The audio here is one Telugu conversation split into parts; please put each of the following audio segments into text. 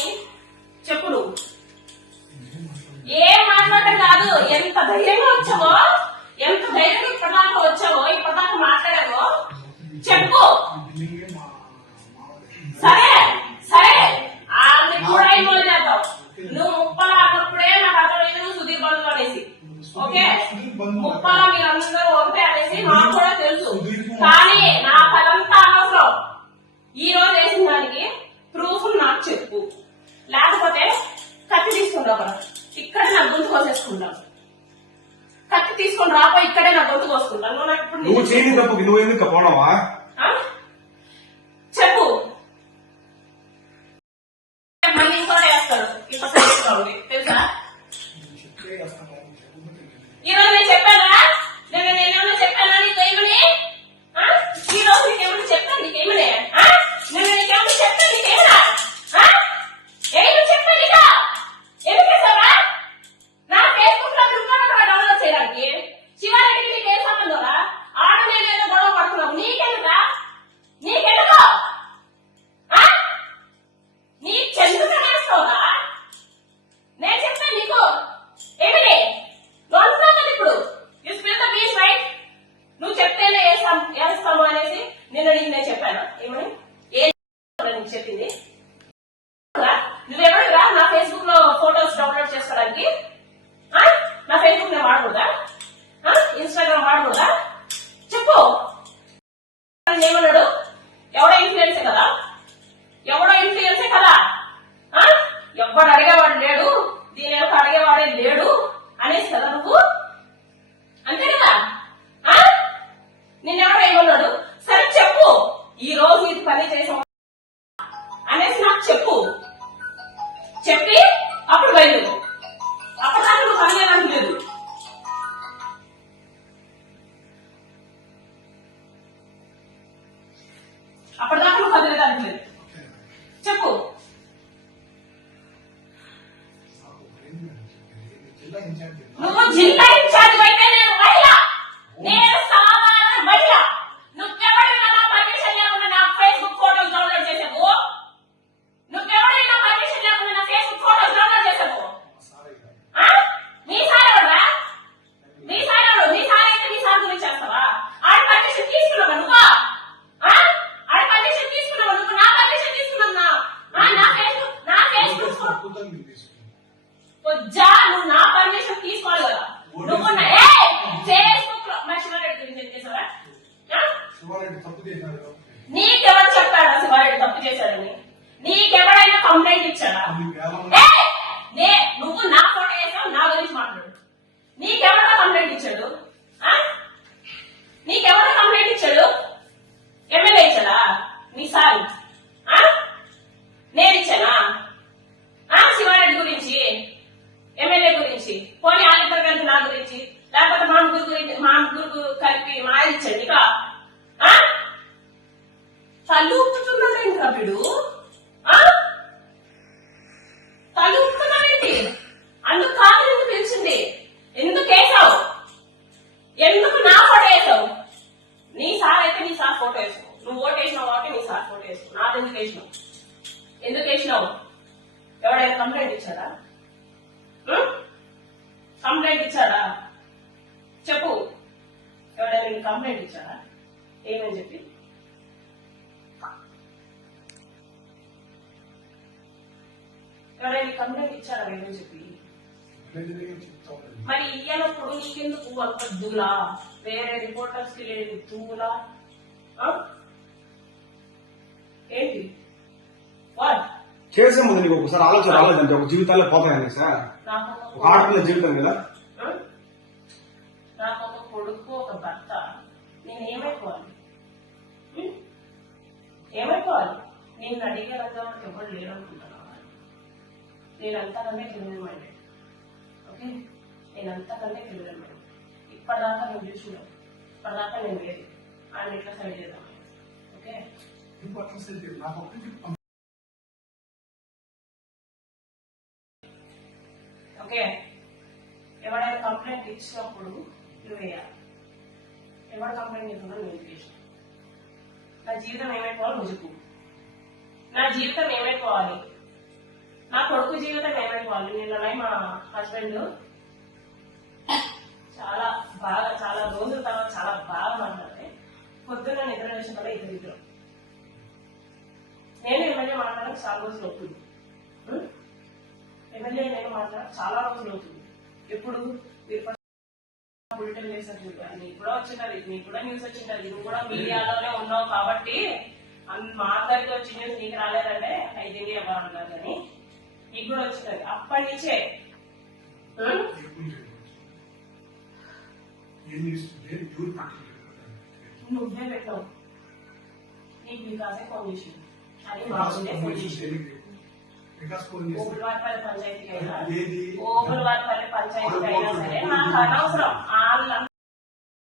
మౌని చెప్పు నువ్వు ఏం మాట్లాడటం కాదు. ఎంత ధైర్యంగా వచ్చావో, ఎంత ధైర్యంగా ఇప్పటిదాకా వచ్చావో, ఇప్పటిదాకా మాట్లాడావో చెప్పు. సరే సరే ఆమె కూడా ఇన్వాల్వ్ చేద్దాం. నువ్వు ముప్పల అన్నప్పుడే నాకు అర్థమైంది నువ్వు సుధీర్ బంధువు అనేసి. ఓకే ముప్పల మీరందరూ ఒకటే అనేసి నాకు కూడా తెలుసు. కానీ నా కదంతా అనవసరం. ఈ రోజు వేసిన దానికి ప్రూఫ్ నాకు చెప్పు. లేకపోతే కత్తి తీసుకుంటావు కదా, ఇక్కడే నా గొంతు కోసేసుకుంటావు. కత్తి తీసుకొని రాపో, ఇక్కడే నా గొంతు కోసుకుంటాను. నువ్వు చేయని తప్పుకి నువ్వు ఎందుకు పోవడమా చెప్పు. మళ్ళీ ఇంకోటి వేస్తాడు. ఇప్పుడు తెలుసా ఈ రోజు నేను చెప్పానా? నేనేమన్నా చెప్పానా నీకేమని? ఈ రోజు నీకేమన్నా చెప్పాను నీకేమని? నేను నీకేమన్నా చెప్పాను నీకేమన్నా? ఏమి చెప్పాను ఇక? ఎందుకు చేసావా? నా ఫేస్బుక్ లో డౌన్లోడ్ చేయడానికి శివారెడ్డికి నీకు ఏం సంబంధం రా? ఆడ నేనేదో గొడవ పడుతున్నావు. నీకెందుకా? నీకెందుకో నీ చెందుకు నేస్తావురా? నేను చెప్తాను నీకు ఏమిటి ఇప్పుడు you spill the beach right. నువ్వు చెప్తేనే వేస్తాము అనేసి నిన్న నీకు నేను చెప్పాను. ఏమని నీకు చెప్పింది? నువ్వెవడురా నా ఫేస్బుక్ లో ఫోటోస్ డౌన్లోడ్ చేసుకోవడానికి? నా ఫేస్బుక్ నేను వాడకూడదా? ఇన్స్టాగ్రామ్ వాడకూడదా? చెప్పు. ఏమన్నాడు? ఎవడో ఇన్ఫ్లుయెన్సే కదా, ఎవడో ఇన్ఫ్లుయెన్సే కదా. ఎవడు అడిగేవాడు లేడు, దీని యొక్క అడిగేవాడే లేడు అనేసి కదా నువ్వు. అంతే కదా? నిన్నెవడో ఏమన్నాడు? సరే చెప్పు, ఈ రోజు ఇది పని చేసాం అనేసి నాకు చెప్పు. చెప్పి అప్పుడు బయలుదేరు. అప్పటిదాకా నువ్వు పని చేయడానికి లేదు. అప్పటిదాకా నువ్వు కదిలేదానికి లేదు. చెప్పు. నువ్వు జిల్లా ఇన్ఛార్జ్ అయితే నేను మహిళ, నేను సాధారణ మహిళ. నువ్వెవడైనా నా పర్మిషన్ లేకుండా నా ఫేస్బుక్ ఫోటోస్ డౌన్లోడ్ చేసావు? నువ్వెవడైనా పర్మిషన్ లేకుండా నా ఫేస్బుక్ ఫోటోస్ డౌన్లోడ్ చేసావు? నీ సార్ ఎవరా? నీ సార్ ఎవరు? నీ సార్ అయితే నీ సార్ గురించి చేస్తావా? ఆడ పర్మిషన్ తీసుకున్నావా నువ్వు? ఆడ పర్మిషన్ తీసుకున్నావా నువ్వు? నా పర్మిషన్ తీసుకున్నా? నా ఫేస్బుక్ జా నువ్వు నా పర్మిషన్ తీసుకోవాలి కదా. నువ్వు ఫేస్బుక్ లో మా శివారెడ్డి గురించి ఏం చేసావా? నీకెవరు చెప్పాడా శివారెడ్డి తప్పు చేశాడని? నీకెవరైనా కంప్లైంట్ ఇచ్చాడా? నువ్వు నా ఫోటో వేసావు, నా గురించి మాట్లాడు. నీకెవరైనా కంప్లైంట్ ఇచ్చాడు? నీకెవరైనా కంప్లైంట్ ఇచ్చాడు? ఎమ్మెల్యే ఇచ్చాడా? నీ సార్ నేను ఇచ్చానా? శివారెడ్డి గురించి, ఎమ్మెల్యే గురించి, పోనీ ఆదిత్య కలిపి నా గురించి, లేకపోతే మా ముగ్గురు కలిపి మా ఆయన ఇచ్చండి. ఇక తల్లు ఊపుతున్నాడేంటి రా వీడు? తల్లు ఊపుతున్నాడేంటి? అందుకు కాదు ఎందుకు పిలిచింది? ఎందుకు వేసావు? ఎందుకు నా ఫోటో వేసావు? నీ సార్ అయితే నీ సార్ ఫోటో వేసావు. నువ్వు ఓటు వేసినావు కాబట్టి నీ సార్ ఫోటో వేసావు. నాది ఎందుకు వేసినావు? ఎందుకు వేసినావు? ఎవడైనా కంప్లైంట్ ఇచ్చాడా? కంప్లైంట్ ఇచ్చాడా? చెప్పు. ఎవడైనా కంప్లైంట్ ఇచ్చాడా? ఏమని చెప్పి? ఎవరైనా కంప్లైంట్ ఇచ్చాడా? ఏమని చెప్పి? మరి ఇయ్యనప్పుడు నీకెందుకు అంత దూలా? వేరే రిపోర్టర్స్ కి లేదు దూలా? ఏంటి చేసే ముందు నీకు ఒకసారి ఆలోచన రాలేదంటే ఒక జీవితాల్లో పోతాయని సార్. ఒక ఆడపిల్ల జీవితం కదా. నాకు ఒక కొడుకు, ఒక భర్త. నేను ఏమైపోవాలి? ఏమైపోవాలి? నేను అడిగేలాగా ఎవరు లేరు అనుకుంటున్నాను. నేను అంతకంటే క్రిమినల్ మైండెడ్. ఓకే నేను అంతకంటే క్రిమినల్ మైండెడ్. ఇప్పటిదాకా నేను చూసినా, ఇప్పటిదాకా నేను లేదు. ఆయన ఇట్లా సైడ్ చేద్దాం. ఓకే ఓకే ఎవరైనా కంప్లైంట్ ఇచ్చినప్పుడు నువ్వు వేయాలి. ఎవరు కంప్లైంట్ ఇస్తున్నా నువ్వు చేసిన. నా జీవితం ఏమైపోవాలి నువ్వు చెప్పు. నా జీవితం ఏమైపోవాలి? నా కొడుకు జీవితం ఏమైపోవాలి. నిన్న మా హస్బెండ్ చాలా బాగా చాలా రోజుల తర్వాత చాలా బాగా మాట్లాడితే పొద్దున్న నిద్ర వేసిన కూడా ఇద్దరు నేను ఎమ్మెల్యే మాట్లాడడానికి చాలా రోజులు అవుతుంది. ఎమ్మెల్యే నేను మాట్లాడడానికి చాలా రోజులు అవుతుంది. ఎప్పుడు బులెటిన్ చేశారు చూడాలి, నీకు కూడా వచ్చింటది, నీకు కూడా న్యూస్ వచ్చింటది, నువ్వు కూడా మీడియాలోనే ఉన్నావు కాబట్టి మా అందరికి వచ్చి న్యూస్ నీకు రాలేదంటే ఐదింటి ఎవరు కాదు కానీ నీకు కూడా వచ్చింటది. అప్పటి నుంచే నువ్వే పెట్టావు, నీకు వికాసే ఫోన్ చేసి అని మాకుండే ఫోన్ చేసి ఓబులవారిపల్లి పంచాయతీకి అయినా ఓబులవారిపల్లి పంచాయతీకి అయినా సరే నాకు అనవసరం.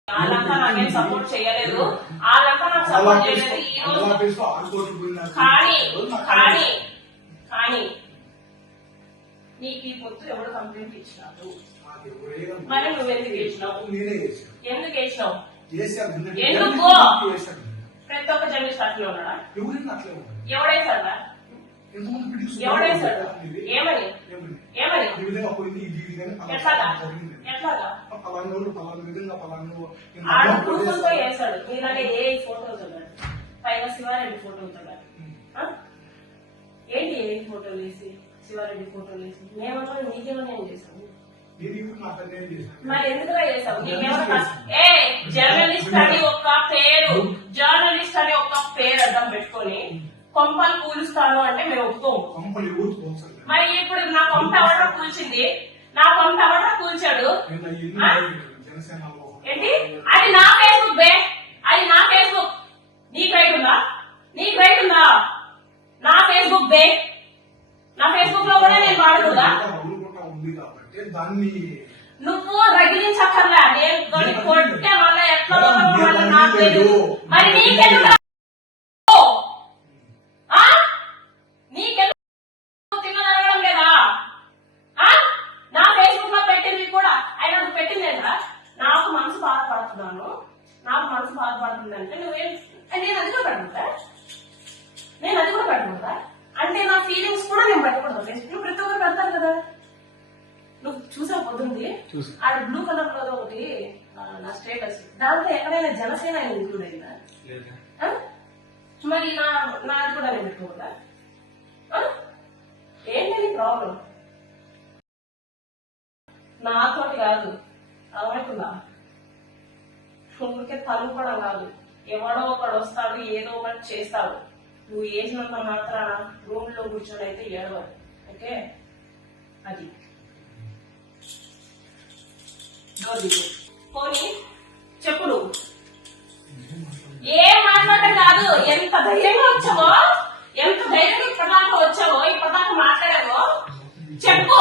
వాళ్ళంతా నాకేం సపోర్ట్ చేయలేదు, వాళ్ళంతా నాకు సపోర్ట్ చేయలేదు. ఈ రోజు కానీ నీకు ఈ పొత్తు ఎవరు కంప్లైంట్ ఇచ్చినారు? మరి నువ్వు ఎందుకు వేసినావు? ఎందుకు వేసినావు? ఎందుకు? ప్రతి ఒక్క జర్నలిస్ట్ అట్లే ఉన్నాడా? ఎవడేసాడా? ఎవడేసాడు? ఏమని ఏమని ఎట్లాగా ఎట్లాగా ఆడు ప్రూఫ్తో వేసాడు. మీలాగే ఏ ఫోటో అవుతున్నాడు, పైగా శివారెడ్డి ఫోటో అవుతున్నాడు. ఏంటి ఏ ఫోటోలు వేసి శివారెడ్డి ఫోటోలు వేసి మేమన్నా నీకేమన్నా ఏం చేసాము? మరి ఎందుకు చేసావు? ఏ జర్నలిస్ట్ అని ఒక పేరు, జర్నలిస్ట్ అని ఒక పేరు అర్థం పెట్టుకొని కొంపలు కూలుస్తాను అంటే మేము ఒప్పుకోము. మరి ఇప్పుడు నా కొంప ఎవడో కూల్చింది, నా కొంప ఎవడో కూల్చాడు ఏంటి? అది నా ఫేస్బుక్ బే, అది నా ఫేస్బుక్. నీకు రైట్ ఉందా? నీకు రైట్ ఉందా? నా ఫేస్బుక్ బే, నా ఫేస్బుక్ లో కూడా నేను వాడకూడదా? నువ్వు రగిలించక్కర్లా, నేను కొట్టే వాళ్ళ ఎట్లా నాకు తెలియదు. మరి నీకెందుకు తిన్నదరగడం లేదా? నా ఫేస్బుక్ లో పెట్టింది కూడా ఆయన పెట్టిందేంట్రా? నాకు మనసు బాధపడుతున్నాను, నాకు మనసు బాధపడుతుందంటే నువ్వేం? నేను అది కూడా పెట్టుకుంటా, నేను అది కూడా పెట్టుకుంటా అంటే నా ఫీలింగ్స్ కూడా నేను పెట్టకూడదు. ఫేస్బుక్ ప్రతి ఒక్కరు పెడతారు కదా. నువ్వు చూసా పోతుంది ఆడ బ్లూ కలర్ లో ఒకటి నా స్టేటస్, దాంట్లో ఎక్కడైనా జనసేన ఇంక్లూడ్ అయిందా? మరి నాది కూడా నేను పెట్టుకోకూడదా? ఏంటని ప్రాబ్లం? నాతోటి కాదు అర్థమవుతుందా? ఊరికే తలుపడం కాదు, ఎవడో ఒకడు వస్తాడు ఏదో ఒకటి చేస్తాడు. నువ్వు వేసినంత మాత్రాన రూమ్ లో కూర్చొని అయితే ఏడవాలి. ఓకే, అది పోనీ చెప్పు. నువ్వు ఏం మాట్లాడటం కాదు, ఎంత ధైర్యంగా వచ్చావో, ఎంత ధైర్యంగా ఇప్పటిదాకా వచ్చావో, ఇప్పటిదాకా మాట్లాడావో చెప్పు.